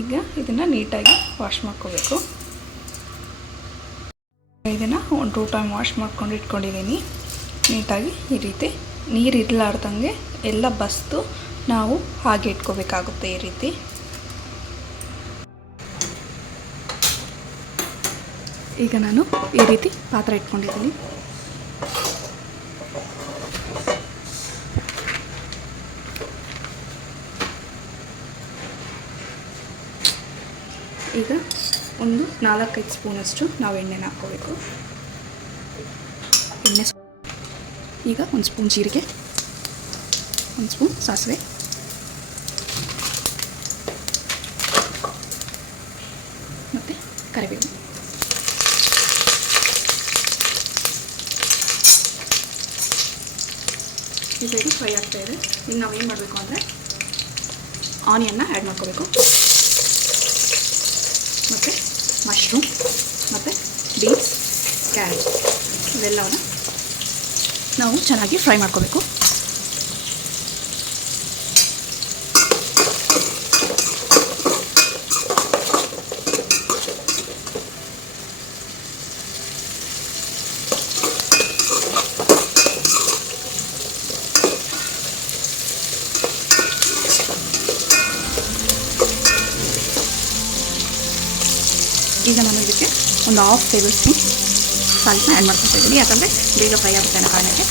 ಈಗ ಇದನ್ನು ನೀಟಾಗಿ ವಾಶ್ ಮಾಡ್ಕೋಬೇಕು. ಇದನ್ನು ಒಂದು 2 ಟೈಮ್ ವಾಶ್ ಮಾಡ್ಕೊಂಡು ಇಟ್ಕೊಂಡಿದ್ದೀನಿ. ನೀಟಾಗಿ ಈ ರೀತಿ ನೀರು ಇರಲಾರ್ದಂಗೆ ಎಲ್ಲ ಬಸ್ತು ನಾವು ಹಾಗೆ ಇಟ್ಕೋಬೇಕಾಗುತ್ತೆ. ಈ ರೀತಿ ಈಗ ನಾನು ಈ ರೀತಿ ಪಾತ್ರೆ ಇಟ್ಕೊಂಡಿದ್ದೀನಿ. ಈಗ ಒಂದು 4-5 ಸ್ಪೂನಷ್ಟು ನಾವು ಎಣ್ಣೆನ ಹಾಕ್ಕೋಬೇಕು. ಈಗ 1 ಸ್ಪೂನ್ ಜೀರಿಗೆ, 1 ಸ್ಪೂನ್ ಸಾಸಿವೆ, ಮತ್ತು ಕರಿಬೇವು. ಈಗ ಇದು ಫ್ರೈ ಆಗ್ತಾಯಿದೆ. ಇನ್ನು ನಾವು ಏನು ಮಾಡಬೇಕು ಅಂದರೆ ಆನಿಯನ್ನ ಆ್ಯಡ್ ಮಾಡ್ಕೋಬೇಕು, ಮತ್ತು ಮಶ್ರೂಮ್ ಮತ್ತು ಬೀನ್ಸ್, ಕ್ಯಾರೆಟ್ ಇವೆಲ್ಲವನ್ನು ನಾವು ಚೆನ್ನಾಗಿ ಫ್ರೈ ಮಾಡ್ಕೋಬೇಕು. ಈಗ ನಾನು ಇದಕ್ಕೆ ಒಂದು 1/2 ಟೇಬಲ್ ಸ್ಪೂನ್ ಸಾಲ್ಟ್ನ ಆ್ಯಡ್ ಮಾಡ್ಕೊತಾ ಇದ್ದೀನಿ, ಯಾಕಂದರೆ ಬೇಗ ಫ್ರೈ ಆಗುತ್ತೆ ಅನ್ನೋ ಕಾರಣಕ್ಕೆ.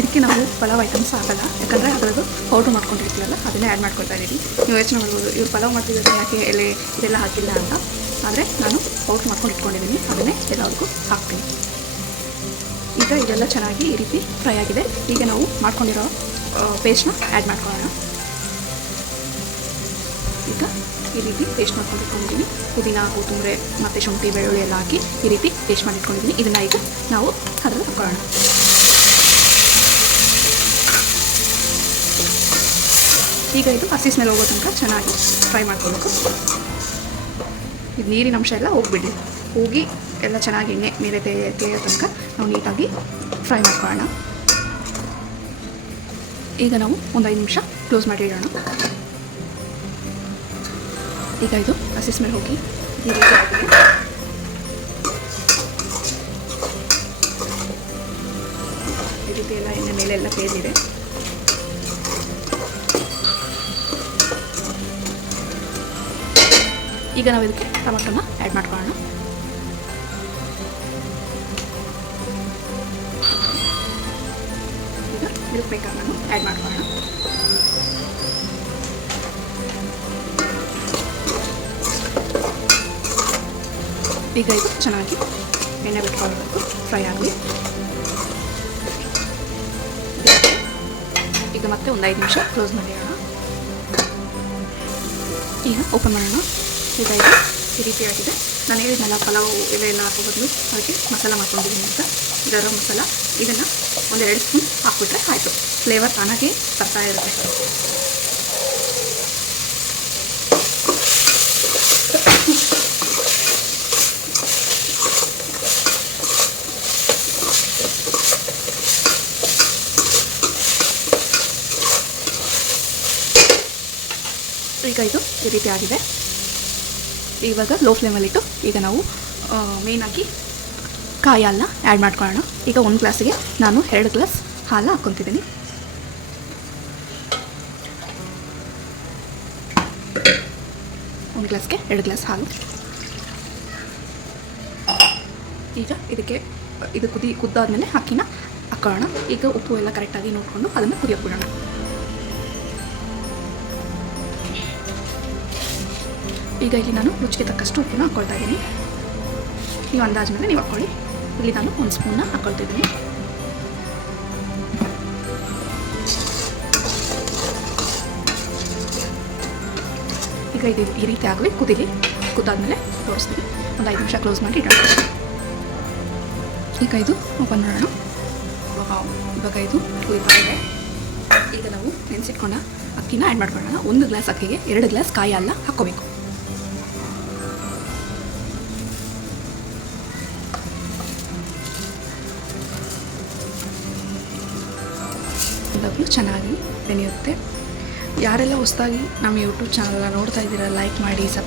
ಇದಕ್ಕೆ ನಾವು ಪಲಾವ್ ಐಟಮ್ಸ್ ಹಾಕಲ್ಲ, ಯಾಕಂದರೆ ಅದರದ್ದು ಪೌಡ್ರ್ ಮಾಡ್ಕೊಂಡಿರ್ತೀವಲ್ಲ ಅದನ್ನೇ ಆ್ಯಡ್ ಮಾಡ್ಕೊಳ್ತಾ ಇದ್ದೀನಿ. ನೀವು ಯೋಚನೆ ಮಾಡ್ಬೋದು ಇವ್ರು ಪಲಾವ್ ಮಾಡ್ತಿದ್ದಾರೆ ಯಾಕೆ ಎಲೆ ಇದೆಲ್ಲ ಹಾಕಿಲ್ಲ ಅಂತ. ಆದರೆ ನಾನು ಪೌಡ್ರ್ ಮಾಡ್ಕೊಂಡು ಇಟ್ಕೊಂಡಿದ್ದೀನಿ, ಅದನ್ನೇ ಎಲ್ಲರಿಗೂ ಹಾಕ್ತೀನಿ. ಈಗ ಇದೆಲ್ಲ ಚೆನ್ನಾಗಿ ಈ ರೀತಿ ಫ್ರೈ ಆಗಿದೆ. ಈಗ ನಾವು ಮಾಡ್ಕೊಂಡಿರೋ ಪೇಸ್ಟ್ನ ಆ್ಯಡ್ ಮಾಡ್ಕೊಳ್ಳೋಣ. ಈಗ ಈ ರೀತಿ ಪೇಸ್ಟ್ ಮಾಡ್ಕೊಂಡು ಇಟ್ಕೊಂಡಿದ್ದೀನಿ. ಪುದೀನ, ಕೊತ್ತಂಬರಿ ಮತ್ತು ಶುಂಠಿ, ಬೆಳ್ಳುಳ್ಳಿ ಎಲ್ಲ ಹಾಕಿ ಈ ರೀತಿ ಪೇಸ್ಟ್ ಮಾಡಿ ಇಟ್ಕೊಂಡಿದ್ದೀನಿ. ಇದನ್ನು ಈಗ ನಾವು ಅದ್ರಲ್ಲಿ ಹಾಕೊಳ್ಳೋಣ. ಈಗ ಇದು ಹಸಿ ಸ್ಮೆಲ್ ಹೋಗೋ ತನಕ ಚೆನ್ನಾಗಿ ಫ್ರೈ ಮಾಡ್ಕೋಬೇಕು. ಇದು ನೀರಿನ ಅಂಶ ಎಲ್ಲ ಹೋಗಿಬಿಡಿ, ಹೋಗಿ ಎಲ್ಲ ಚೆನ್ನಾಗಿ ಎಣ್ಣೆ ಮೇಲೆ ತೇಯೋ ತನಕ ನಾವು ನೀಟಾಗಿ ಫ್ರೈ ಮಾಡ್ಕೊಳ್ಳೋಣ. ಈಗ ನಾವು ಒಂದು 5 ನಿಮಿಷ ಕ್ಲೋಸ್ ಮಾಡಿ ಇಡೋಣ. ಈಗ ಇದು ಹಸಿ ಸ್ಮೆಲ್ ಹೋಗಿ ಈ ರೀತಿ ಆಗಿದೆ. ಈ ರೀತಿ ಎಲ್ಲ ಎಣ್ಣೆ ಮೇಲೆ ಎಲ್ಲ ತೇಲಿದೆ. ಈಗ ನಾವು ಇದಕ್ಕೆ ಟೊಮೆಟೊನ ಆ್ಯಡ್ ಮಾಡ್ಕೊಳ್ಳೋಣ. ಈಗ ಮಿಲ್ಕ್ ಮೇಕರ್ನ ಆ್ಯಡ್ ಮಾಡ್ಕೊಳ್ಳೋಣ. ಈಗ ಇದು ಚೆನ್ನಾಗಿ ಎಣ್ಣೆ ಬಿಟ್ಕೊಳ್ಬೇಕು, ಫ್ರೈ ಆಗಲಿ. ಈಗ ಮತ್ತೆ ಒಂದು 5 ನಿಮಿಷ ಕ್ಲೋಸ್ ಮಾಡಿಡೋಣ. ಈಗ ಓಪನ್ ಮಾಡೋಣ. ಈಗ ಇದು ಈ ರೀತಿ ಆಗಿದೆ. ನಾನು ಹೇಳಿದ್ನಲ್ಲ ಪಲಾವ್ ಎಲ್ಲ ಹಾಕೋ ಬದಲು ಅದಕ್ಕೆ ಮಸಾಲ ಮಾಡ್ಕೊಂಡಿದ್ದೀನಿ ಅಂತ, ಗರಂ ಮಸಾಲ. ಇದನ್ನು 1-2 ಸ್ಪೂನ್ ಹಾಕ್ಬಿಟ್ರೆ ಆಯಿತು, ಫ್ಲೇವರ್ ತಾನಾಗೆ ಬರ್ತಾ ಇರುತ್ತೆ. ಈಗ ಇದು ಈ ರೀತಿ ಆಗಿದೆ. ಇವಾಗ ಲೋ ಫ್ಲೇಮಲ್ಲಿಟ್ಟು ಈಗ ನಾವು ಮೇಯ್ನಾಗಿ ಕಾಯಿ ಹಾಲನ್ನ ಆ್ಯಡ್ ಮಾಡ್ಕೊಳ್ಳೋಣ. ಈಗ 1 ಗ್ಲಾಸಿಗೆ ನಾನು 2 ಗ್ಲಾಸ್ ಹಾಲನ್ನ ಹಾಕ್ಕೊತಿದ್ದೀನಿ. ಒಂದು ಗ್ಲಾಸ್ಗೆ 2 ಗ್ಲಾಸ್ ಹಾಲು. ಈಗ ಇದಕ್ಕೆ ಇದು ಕುದ್ದಾದ್ಮೇಲೆ ಅಕ್ಕಿನ ಹಾಕ್ಕೊಳ್ಳೋಣ. ಈಗ ಉಪ್ಪು ಎಲ್ಲ ಕರೆಕ್ಟಾಗಿ ನೋಡಿಕೊಂಡು ಅದನ್ನು ಕುದಿಯೋಕೆ ಬಿಡೋಣ. ಈಗ ಇಲ್ಲಿ ನಾನು ರುಚಿಗೆ ತಕ್ಕಷ್ಟು ಉಪ್ಪನ್ನ ಹಾಕ್ಕೊಳ್ತಾ ಇದ್ದೀನಿ. ನೀವು ಅಂದಾಜು ಮೇಲೆ ನೀವು ಹಾಕ್ಕೊಳ್ಳಿ. ಇಲ್ಲಿ ನಾನು 1 ಸ್ಪೂನ್ನ ಹಾಕ್ಕೊಳ್ತಿದ್ದೀನಿ. ಈಗ ಇದು ಈ ರೀತಿ ಆಗಲಿ, ಕುದ್ದಾದ್ಮೇಲೆ ತೋರಿಸ್ತೀನಿ. ಒಂದು 5 ನಿಮಿಷ ಕ್ಲೋಸ್ ಮಾಡಿ ಇಡೋಣ. ಈಗ ಇದು ಓಪನ್ ಮಾಡೋಣ. ಇವಾಗ ಇದು ಕುದೀತಾ ಇದೆ. ಈಗ ನಾವು ನೆನೆಸಿಟ್ಕೊಂಡ ಅಕ್ಕಿನ ಆ್ಯಡ್ ಮಾಡ್ಕೊಳ್ಳೋಣ. 1 ಗ್ಲಾಸ್ ಅಕ್ಕಿಗೆ 2 ಗ್ಲಾಸ್ ಕಾಯಿ ಹಾಲನ್ನ ಹಾಕ್ಕೋಬೇಕು. ಚೆನ್ನಾಗಿ ನೆನೆಯುತ್ತೆ. ಯಾರೆಲ್ಲ ಹೊಸದಾಗಿ ನಮ್ಮ ಯೂಟ್ಯೂಬ್ ಚಾನಲ್ನ ನೋಡ್ತಾ ಇದ್ದೀರಾ, ಲೈಕ್ ಮಾಡಿ,